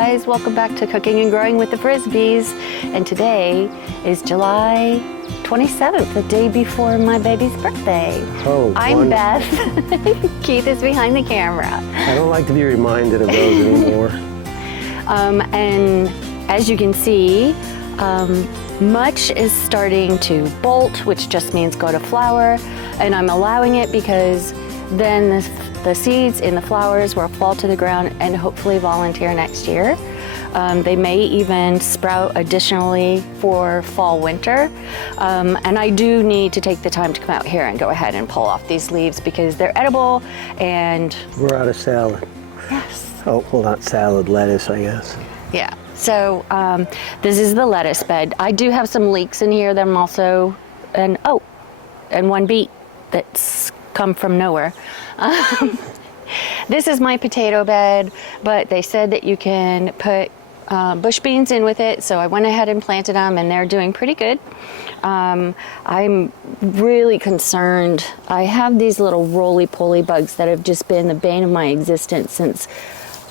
guys, welcome back to Cooking and Growing with the Frisbys. And today is July 27th, the day before my baby's birthday. Oh, I'm Beth. Keith is behind the camera. I don't like to be reminded of those anymore. And as you can see, much is starting to bolt, which just means go to flower. And I'm allowing it because then the seeds in the flowers will fall to the ground and hopefully volunteer next year. They may even sprout additionally for fall, winter. And I do need to take the time to come out here and go ahead and pull off these leaves because they're edible and... We're out of salad. Yes. Oh, well, not salad, lettuce, I guess. Yeah, so this is the lettuce bed. I do have some leeks in here that I'm also, and one beet that's come from nowhere. This is my potato bed, but they said that you can put bush beans in with it, so I went ahead and planted them, and they're doing pretty good. I'm really concerned. I have these little roly-poly bugs that have just been the bane of my existence since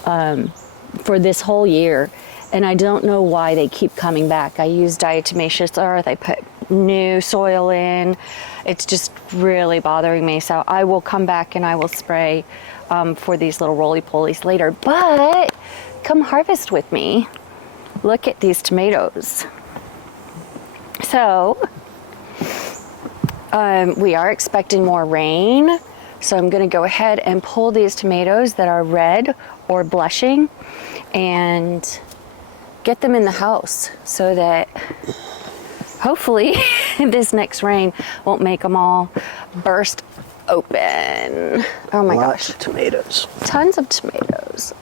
for this whole year, and I don't know why they keep coming back. I use diatomaceous earth, I put new soil in. It's just really bothering me, so I will come back and I will spray for these little roly-polies later. But come harvest with me. Look at these tomatoes. So we are expecting more rain, so I'm going to go ahead and pull these tomatoes that are red or blushing and get them in the house so that hopefully this next rain won't make them all burst open. Oh my Lots gosh. of tomatoes. Tons of tomatoes.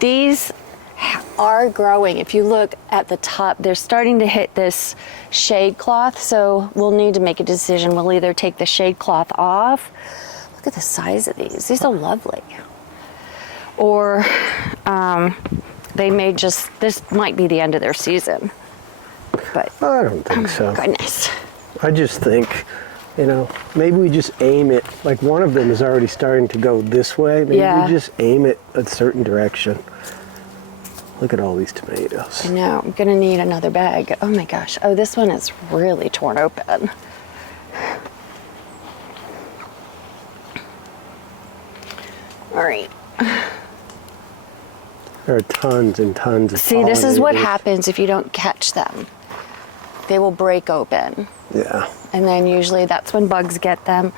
These are growing. If you look at the top, they're starting to hit this shade cloth, so we'll need to make a decision. We'll either take the shade cloth off. Look at the size of these. These are lovely. Or they may just, this might be the end of their season. But I don't think so. goodness. I just think, you know, maybe we just aim it, like one of them is already starting to go this way. Maybe Yeah. we just aim it a certain direction. Look at all these tomatoes. I know, I'm gonna need another bag. Oh my gosh. Oh, this one is really torn open. All right. There are tons and tons of See, this is what pollinators. happens if you don't catch them. They will break open. Yeah. And then usually that's when bugs get them.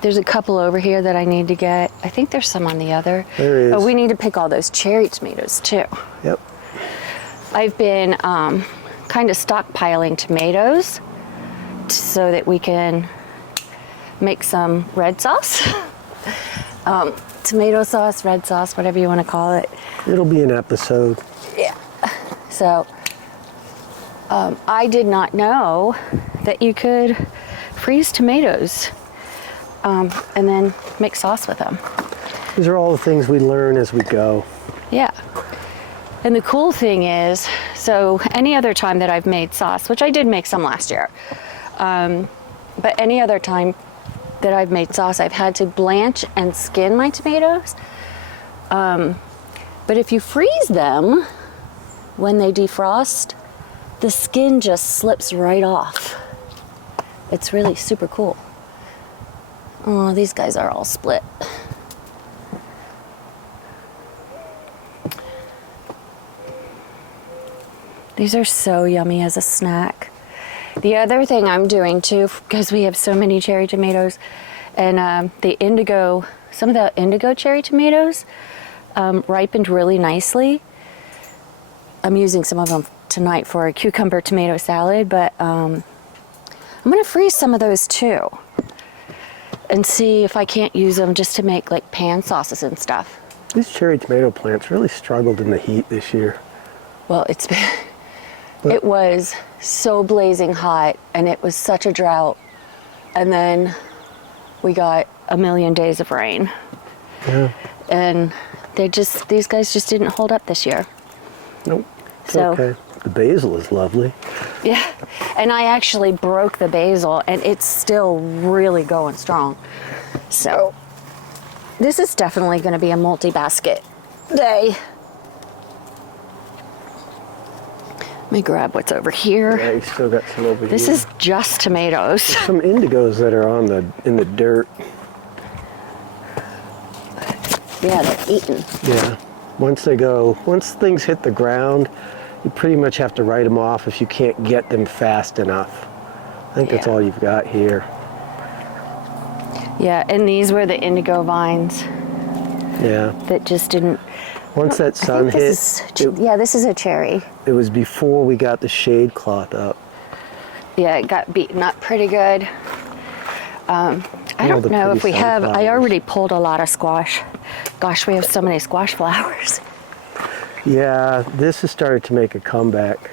There's a couple over here that I need to get. I think there's some on the other. There is. Oh, we need to pick all those cherry tomatoes too. Yep. I've been kind of stockpiling tomatoes so that we can make some red sauce. Tomato sauce, red sauce, whatever you want to call it. It'll be an episode. Yeah. So I did not know that you could freeze tomatoes and then make sauce with them. These are all the things we learn as we go. Yeah. And the cool thing is, so any other time that I've made sauce, which I did make some last year, but any other time that I've made sauce, I've had to blanch and skin my tomatoes. But if you freeze them, when they defrost, the skin just slips right off. It's really super cool. Oh, these guys are all split. These are so yummy as a snack. The other thing I'm doing too, because we have so many cherry tomatoes, and the indigo, some of the indigo cherry tomatoes ripened really nicely. I'm using some of them tonight for a cucumber tomato salad, but I'm gonna freeze some of those too and see if I can't use them just to make like pan sauces and stuff. These cherry tomato plants really struggled in the heat this year. Well, it was so blazing hot and it was such a drought. And then we got a million days of rain. Yeah. And these guys just didn't hold up this year. Nope. It's So- okay. The basil is lovely. Yeah. And I actually broke the basil and it's still really going strong. So This is definitely going to be a multi-basket day. Let me grab what's over here. Yeah, you still got some over here. This is just tomatoes. Some indigos that are in the dirt. Yeah, they're eaten. Yeah. Once things hit the ground, you pretty much have to write them off if you can't get them fast enough. I think that's all you've got here. Yeah, and these were the indigo vines. Yeah. That just didn't. Once that sun hit, this is a cherry. it was before we got the shade cloth up. Yeah, it got beaten up pretty good. I don't know if we have. I already pulled a lot of squash. Gosh, we have so many squash flowers. Yeah, this has started to make a comeback.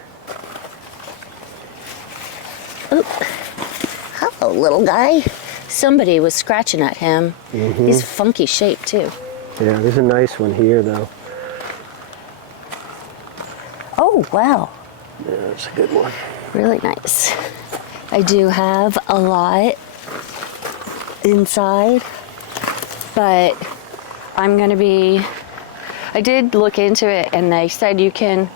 Oop. Hello, little guy. Somebody was scratching at him. He's funky shape too. Yeah, there's a nice one here though. Oh, wow. Yeah, that's a good one. Really nice. I do have a lot inside, but I did look into it and they said you can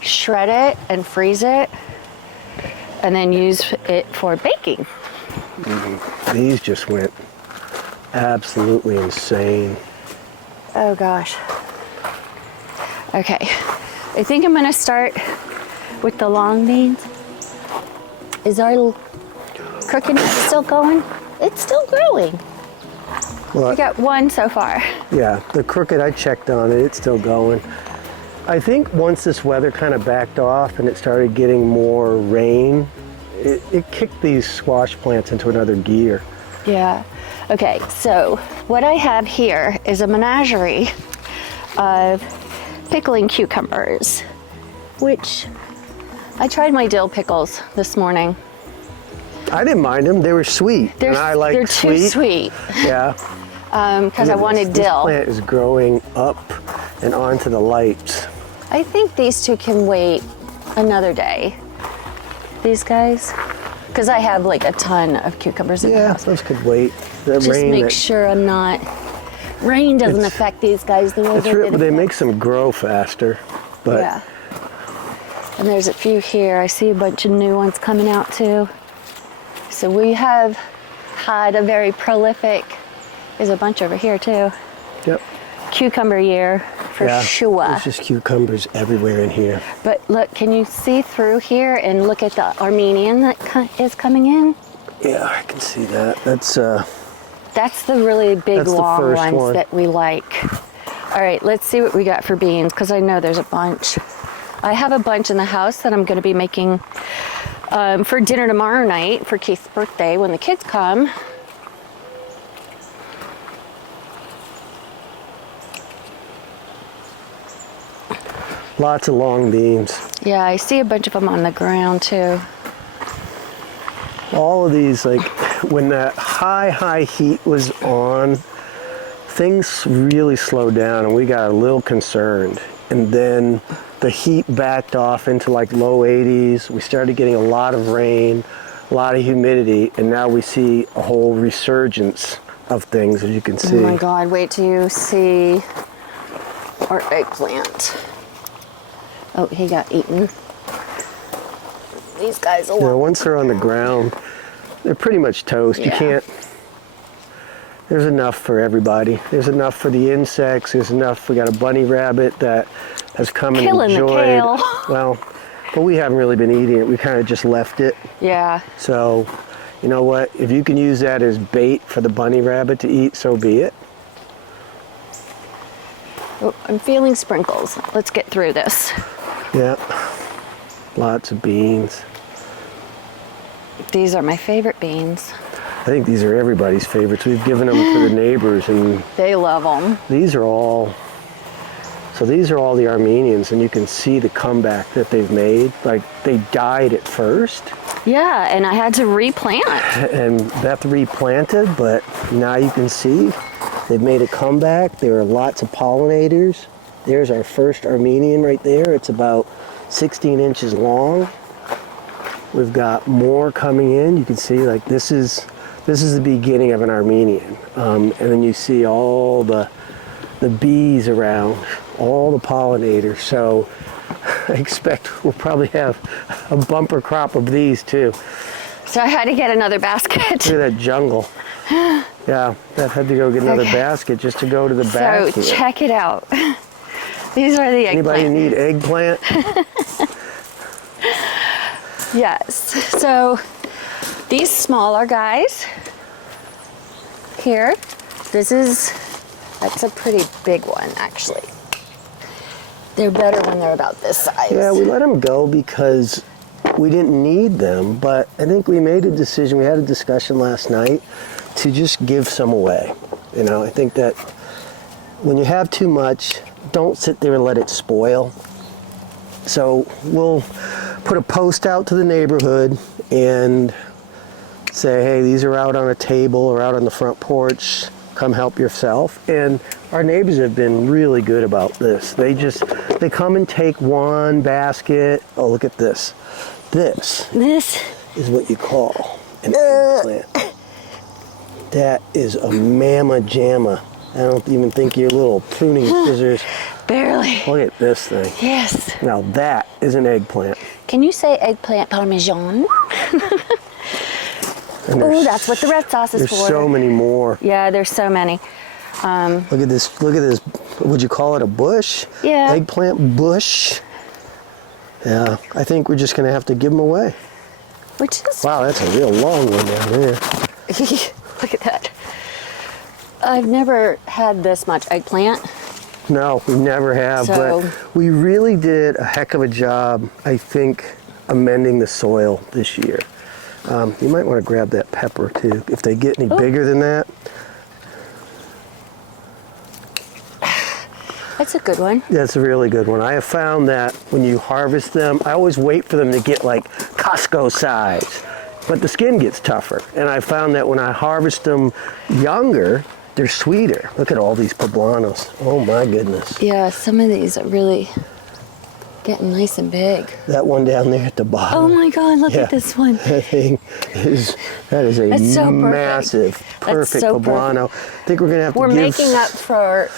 shred it and freeze it and then use it for baking. These just went absolutely insane. Oh gosh. Okay, I think I'm gonna start with the long beans. Is our crooked still going? It's still growing. Well, We got one so far. yeah, the crooked, I checked on it, it's still going. I think once this weather kind of backed off and it started getting more rain, it kicked these squash plants into another gear. Yeah. Okay, so what I have here is a menagerie of pickling cucumbers, which I tried my dill pickles this morning. I didn't mind them, they were sweet. And I like they're too sweet. Yeah. Because I wanted This dill. plant is growing up and onto the lights. I think these two can wait another day. These guys, because I have like a ton of cucumbers in the Yeah, house. those could wait. The Just rain make that- sure I'm not. Rain doesn't affect these guys the way It's they real, did. they make them grow faster, but Yeah. And there's a few here. I see a bunch of new ones coming out too. So we have had a very prolific. There's a bunch over here too. yep. Cucumber year for Yeah, sure. there's just cucumbers everywhere in here. But look, can you see through here and look at the Armenian that is coming in? Yeah, I can see that. That's That's the really big That's the long first ones one. that we like. All right, let's see what we got for beans because I know there's a bunch. I have a bunch in the house that I'm going to be making for dinner tomorrow night for Keith's birthday when the kids come. lots of long beans. Yeah, I see a bunch of them on the ground too. All of these, like when that high heat was on, things really slowed down and we got a little concerned. And then the heat backed off into like low 80s. We started getting a lot of rain, a lot of humidity, and now we see a whole resurgence of things, as you can see. Oh my God, wait till you see our eggplant. Oh, he got eaten. These guys You know, alone. once they're on the ground, they're pretty much toast. You Yeah. can't, there's enough for everybody. There's enough for the insects. There's enough. We got a bunny rabbit that has come and Killing the enjoyed. kale. Well, but we haven't really been eating it. We kind of just left it. Yeah. So, you know what? If you can use that as bait for the bunny rabbit to eat, so be it. Oh, I'm feeling sprinkles. Let's get through this. Yeah. Lots of beans. These are my favorite beans. I think these are everybody's favorites. We've given them to the neighbors, and They love them. these are all, so these are all the Armenians, and you can see the comeback that they've made. Like, they died at first, Yeah, and I had to replant. and Beth replanted, but now you can see they've made a comeback. There are lots of pollinators. There's our first Armenian right there. It's about 16 inches long. We've got more coming in. You can see, like, this is this is the beginning of an Armenian. And then you see all the bees around, all the pollinators. So I expect we'll probably have a bumper crop of these too. So I had to get another basket. Look at that jungle. Yeah, that had to go get another basket just to go to the back. So check it out. These are the Anybody eggplant. need eggplant? Yes. So these smaller guys here, that's a pretty big one actually. They're better when they're about this size. Yeah, we let them go because we didn't need them, but I think we made a decision, we had a discussion last night to just give some away. You know, I think that when you have too much, don't sit there and let it spoil. So we'll put a post out to the neighborhood and say, hey, these are out on a table or out on the front porch, come help yourself. And our neighbors have been really good about this. They come and take one basket. Oh, look at this. This is what you call an eggplant. That is a mamma jamma. I don't even think your little pruning scissors. Barely. Look at this thing. Yes. Now that is an eggplant. Can you say eggplant parmesan? Oh, that's what the red sauce is for. There's so many more. Yeah, there's so many. Look at this. Look at this. Would you call it a bush? Yeah. Eggplant bush. Yeah. I think we're just gonna have to give them away. Which is Wow, that's a real long one down there. look at that. I've never had this much eggplant. No, we never have, So- but we really did a heck of a job, I think, amending the soil this year. You might want to grab that pepper too. If they get any bigger than that. That's a good one. That's a really good one. I have found that when you harvest them, I always wait for them to get like Costco size, but the skin gets tougher. And I found that when I harvest them younger, they're sweeter. Look at all these poblanos. Oh my goodness. Yeah, some of these are really getting nice and big. That one down there at the bottom. Oh my God, look Yeah. at this one. That thing is, that is a That's so perfect. massive, perfect so poblano. I think we're gonna have to We're give making up for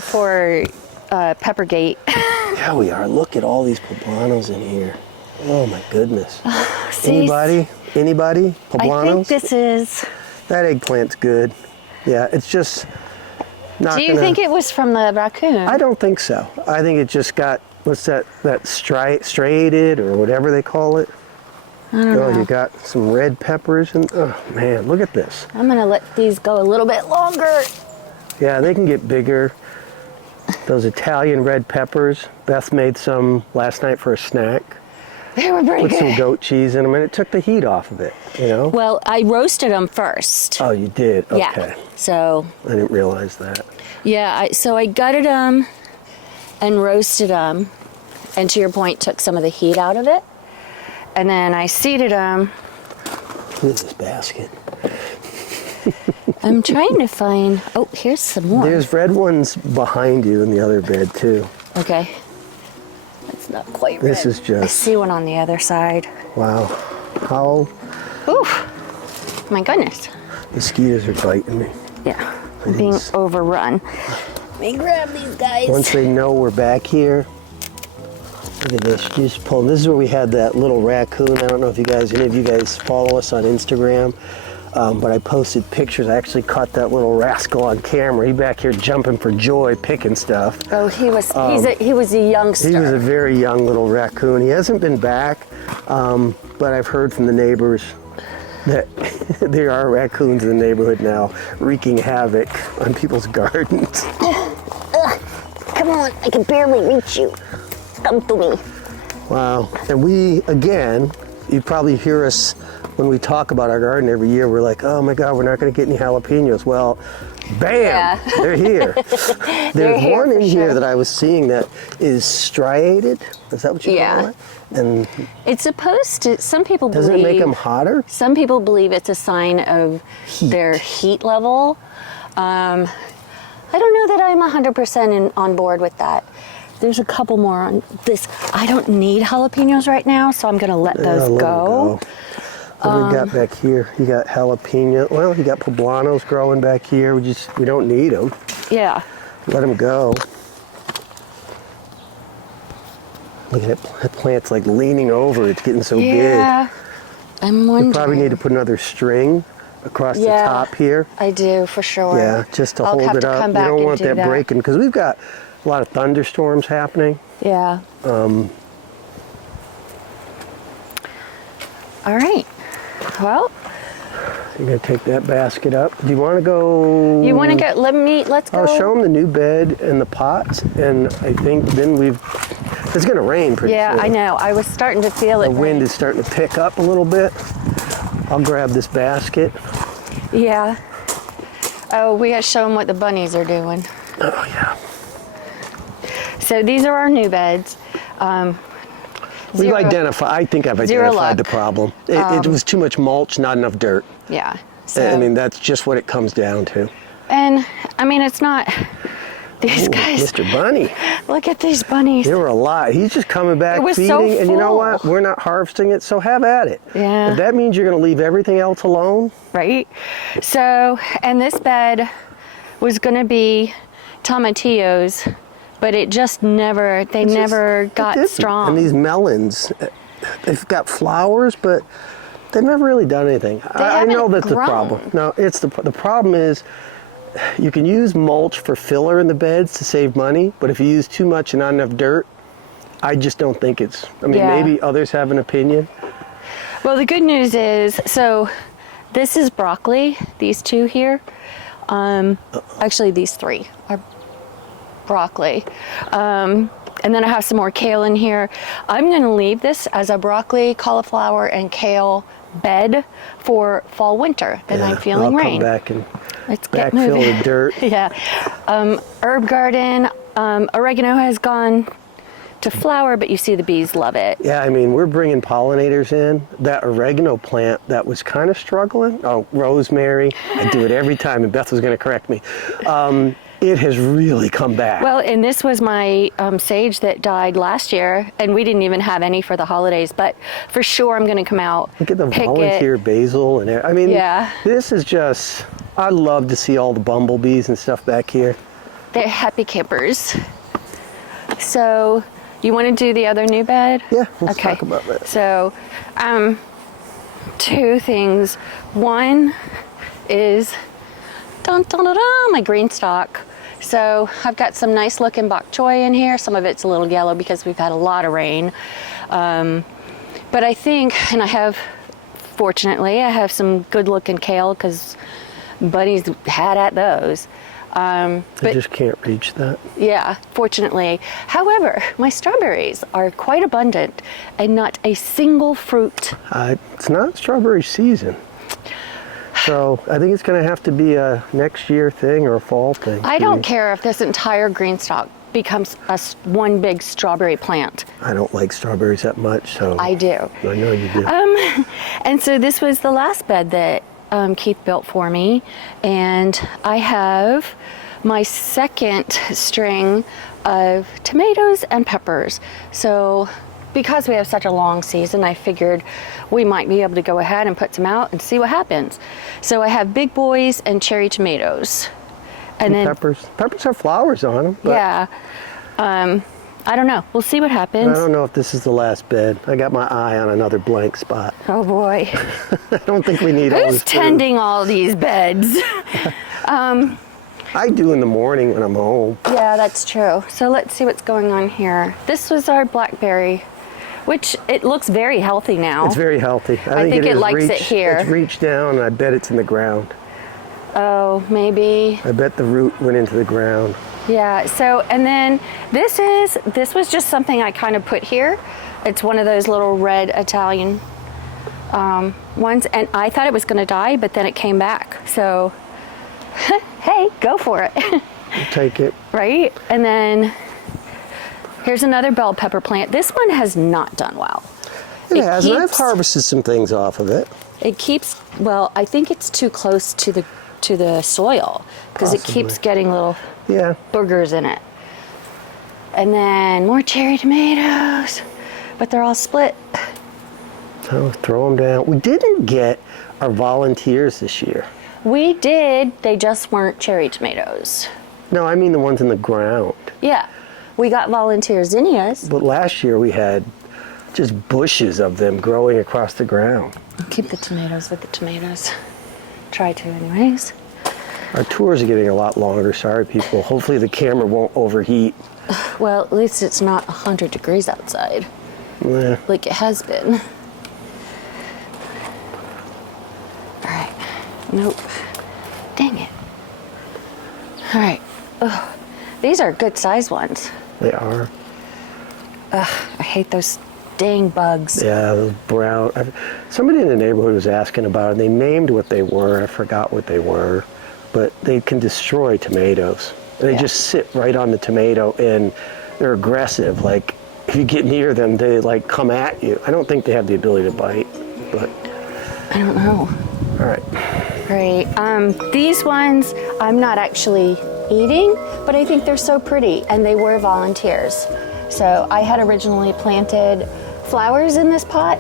Peppergate. Yeah, we are. Look at all these poblanos in here. Oh my goodness. See, Anybody? I Poblanos? think this is. That eggplant's good. Yeah, it's just not Do you gonna, think it was from the raccoon? I don't think so. I think it just got, what's that striated or whatever they call it. I don't know. You got some red peppers and, oh man, look at this. I'm gonna let these go a little bit longer. Yeah, they can get bigger. Those Italian red peppers, Beth made some last night for a snack. They were pretty Put some good. goat cheese in them and it took the heat off of it, you know? Well, I roasted them first. Oh, you did? Okay. Yeah. So, I didn't realize that. yeah, so I gutted them and roasted them, and to your point, took some of the heat out of it. And then I seeded them. Look at this basket. I'm trying to find. Oh, here's some more. There's red ones behind you in the other bed too. Okay. That's not quite red. This is I just, see one on the other side. wow. How Oof. My goodness. mosquitoes are biting me. Yeah. I'm being These- overrun. Let me grab these guys. Once they know we're back here, look at this. You just pull. This is where we had that little raccoon. I don't know if any of you guys follow us on Instagram, but I posted pictures. I actually caught that little rascal on camera. He back here jumping for joy, picking stuff. Oh, he was he was a youngster. He was a very young little raccoon. He hasn't been back, but I've heard from the neighbors that there are raccoons in the neighborhood now wreaking havoc on people's gardens. Come on, I can barely reach you. Come to me. Wow. And we, again, you probably hear us when we talk about our garden every year, we're like, oh my God, we're not going to get any jalapenos. Well, bam, Yeah. they're here. There's here one for in here sure. that I was seeing that is striated. Is that what you Yeah. call it? And It's supposed to. Some people does believe. it make them hotter? Some people believe it's a sign of their heat level. I don't know that I'm 100% on board with that. There's a couple more on this. I don't need jalapenos right now, so I'm gonna let those Let 'em go. What do we got back here? You got jalapeno. Well, you got poblanos growing back here. We don't need them. Yeah. Let them go. Look at it. That plant's like leaning over. It's getting so big. Yeah. I'm wondering. We probably need to put another string across the top here. I do, for sure. Yeah, just to I'll hold have it to up. come You back don't and want do that that. breaking because we've got a lot of thunderstorms happening. Yeah. All right. Well, You're gonna take that basket up. Do you want to go? you want to go? Let's go. I'll show them the new bed and the pots, and I think then it's gonna rain pretty soon. Yeah, I know. I was starting to feel it. The wind is starting to pick up a little bit. I'll grab this basket. Yeah. Oh, we got to show them what the bunnies are doing. Oh yeah. So these are our new beds. We've identified. I think I've Zero identified the luck. problem. It was too much mulch, not enough dirt. Yeah. So, I mean, that's just what it comes down to. and I mean, it's not. These Ooh, guys. Mr. Bunny. Look at these bunnies. There were a lot. He's just coming back It was feeding, so and you know full. what? We're not harvesting it, so have at it. Yeah. If that means you're going to leave everything else alone, Right? So, and this bed was going to be tomatillos, but it just never, they never got it isn't. strong. And these melons, they've got flowers, but they've never really done anything. I know haven't that's the grown. problem. No, it's the problem is you can use mulch for filler in the beds to save money, but if you use too much and not enough dirt, I just don't think it's. I mean, Yeah. maybe others have an opinion. Well, the good news is, so this is broccoli, these two here. Actually, these three are broccoli. And then I have some more kale in here. I'm going to leave this as a broccoli, cauliflower, and kale bed for fall, winter. And I'm feeling I'll rain. come back and Let's get backfill moving. the dirt. Yeah. Herb garden, oregano has gone to flower, but you see the bees love it. Yeah, I mean, we're bringing pollinators in. That oregano plant that was kind of struggling. Oh, rosemary. I do it every time, and Beth was going to correct me. It has really come back. Well, and this was my sage that died last year, and we didn't even have any for the holidays, but for sure I'm going to come out, Look at the pick volunteer it. basil and I mean, Yeah. this is just. I love to see all the bumblebees and stuff back here. They're happy campers. So, you want to do the other new bed? Yeah, let's talk about that. So, two things. One is my green stock. So I've got some nice looking bok choy in here. Some of it's a little yellow because we've had a lot of rain. But I think, and fortunately, I have some good looking kale because Buddy's had at those. I But just can't reach that. yeah, fortunately. However, my strawberries are quite abundant and not a single fruit. It's not strawberry season. So I think it's going to have to be a next year thing or a fall thing. I don't care if this entire green stalk becomes one big strawberry plant. I don't like strawberries that much, so I do. I know you do. And so this was the last bed that Keith built for me. And I have my second string of tomatoes and peppers. So because we have such a long season, I figured we might be able to go ahead and put some out and see what happens. So I have big boys and cherry tomatoes. And then peppers have flowers on them. But yeah, I don't know. We'll see what I happens. don't know if this is the last bed. I got my eye on another blank spot. Oh boy. I don't think we need all Who's this food. tending all these beds? I do in the morning when I'm home. Yeah, that's true. So let's see what's going on here. This was our blackberry, which it looks very healthy now. It's very healthy. I think it has likes it reached- here. It's reached down, and I bet it's in the ground. Oh, maybe. I bet the root went into the ground. Yeah, so, and then this was just something I kind of put here. It's one of those little red Italian ones, and I thought it was going to die, but then it came back. So, hey, go for it. I'll take it. Right? And then here's another bell pepper plant. This one has not done well. It has, and I've keeps- harvested some things off of it. It keeps, well, I think it's too close to the soil because it Possibly. keeps getting little Yeah. boogers in it. And then more cherry tomatoes, but they're all split. So throw them down. We didn't get our volunteers this year. We did, they just weren't cherry tomatoes. No, I mean the ones in the ground. Yeah, we got volunteer zinnias. But last year we had just bushes of them growing across the ground. I'll keep the tomatoes with the tomatoes. Try to anyways. Our tours are getting a lot longer. Sorry, people. Hopefully the camera won't overheat. Well, at least it's not 100 degrees outside, Yeah. like it has been. All right. Nope. Dang it. All right. Ugh. These are good size ones. They are. Ugh, I hate those dang bugs. Yeah, those brown. Somebody in the neighborhood was asking about it. They named what they were. I forgot what they were. But they can destroy tomatoes. They Yeah. just sit right on the tomato and they're aggressive. Like, if you get near them, they like come at you. I don't think they have the ability to bite, but. I don't know. All right. Great. These ones I'm not actually eating, but I think they're so pretty, and they were volunteers. So I had originally planted flowers in this pot.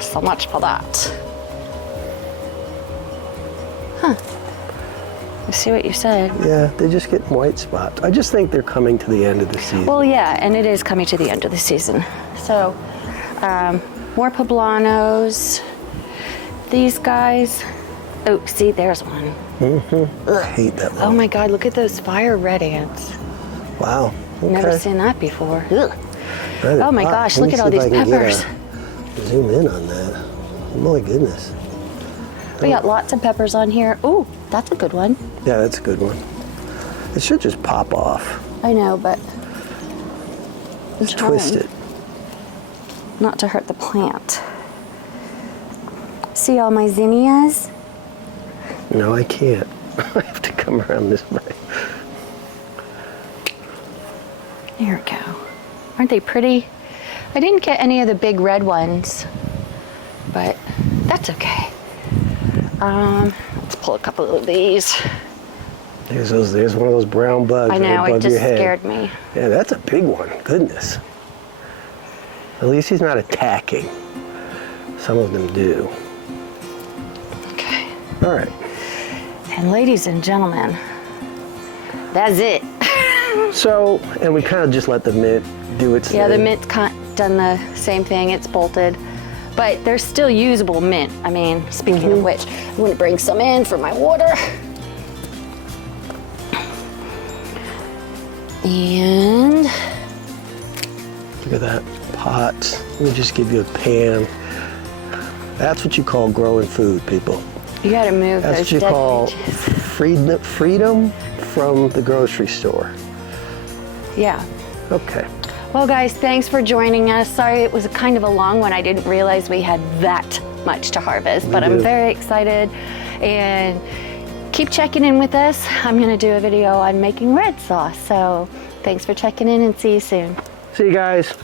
So much for that. Huh. I see what you said. Yeah, they just get white spots. I just think they're coming to the end of the season. Well, yeah, and it is coming to the end of the season. So, more poblanos. These guys. Oh, see, there's one. I hate that Oh one. my God, look at those fire red ants. Wow. Okay. Never seen that before. Ugh. That is Oh my hot. gosh, Let look me at all see if these I can get peppers. zoom in on that. My goodness. We got lots of peppers on here. Ooh, that's a good one. Yeah, that's a good one. It should just pop off. I know, but I'm Just twist trying it. not to hurt the plant. See all my zinnias? No, I can't. I have to come around this way. There we go. Aren't they pretty? I didn't get any of the big red ones, but that's okay. Let's pull a couple of these. There's one of those brown bugs. I know, right it above just your head. scared me. Yeah, that's a big one. Goodness. At least he's not attacking. Some of them do. Okay. All right. And ladies and gentlemen, that's it. So, and we kind of just let the mint do its Yeah, the thing. mint's done the same thing. It's bolted, but there's still usable mint. I mean, speaking of which, I'm gonna bring some in for my water. And Look at that pot. Let me just give you a pan. That's what you call growing food, people. you gotta move That's those what you dead call branches. freedom from the grocery store. Yeah. Okay. Well, guys, thanks for joining us. Sorry it was kind of a long one. I didn't realize we had that much to harvest, but I'm do. very excited. And keep checking in with us. I'm gonna do a video on making red sauce. So thanks for checking in and see you soon. See you guys.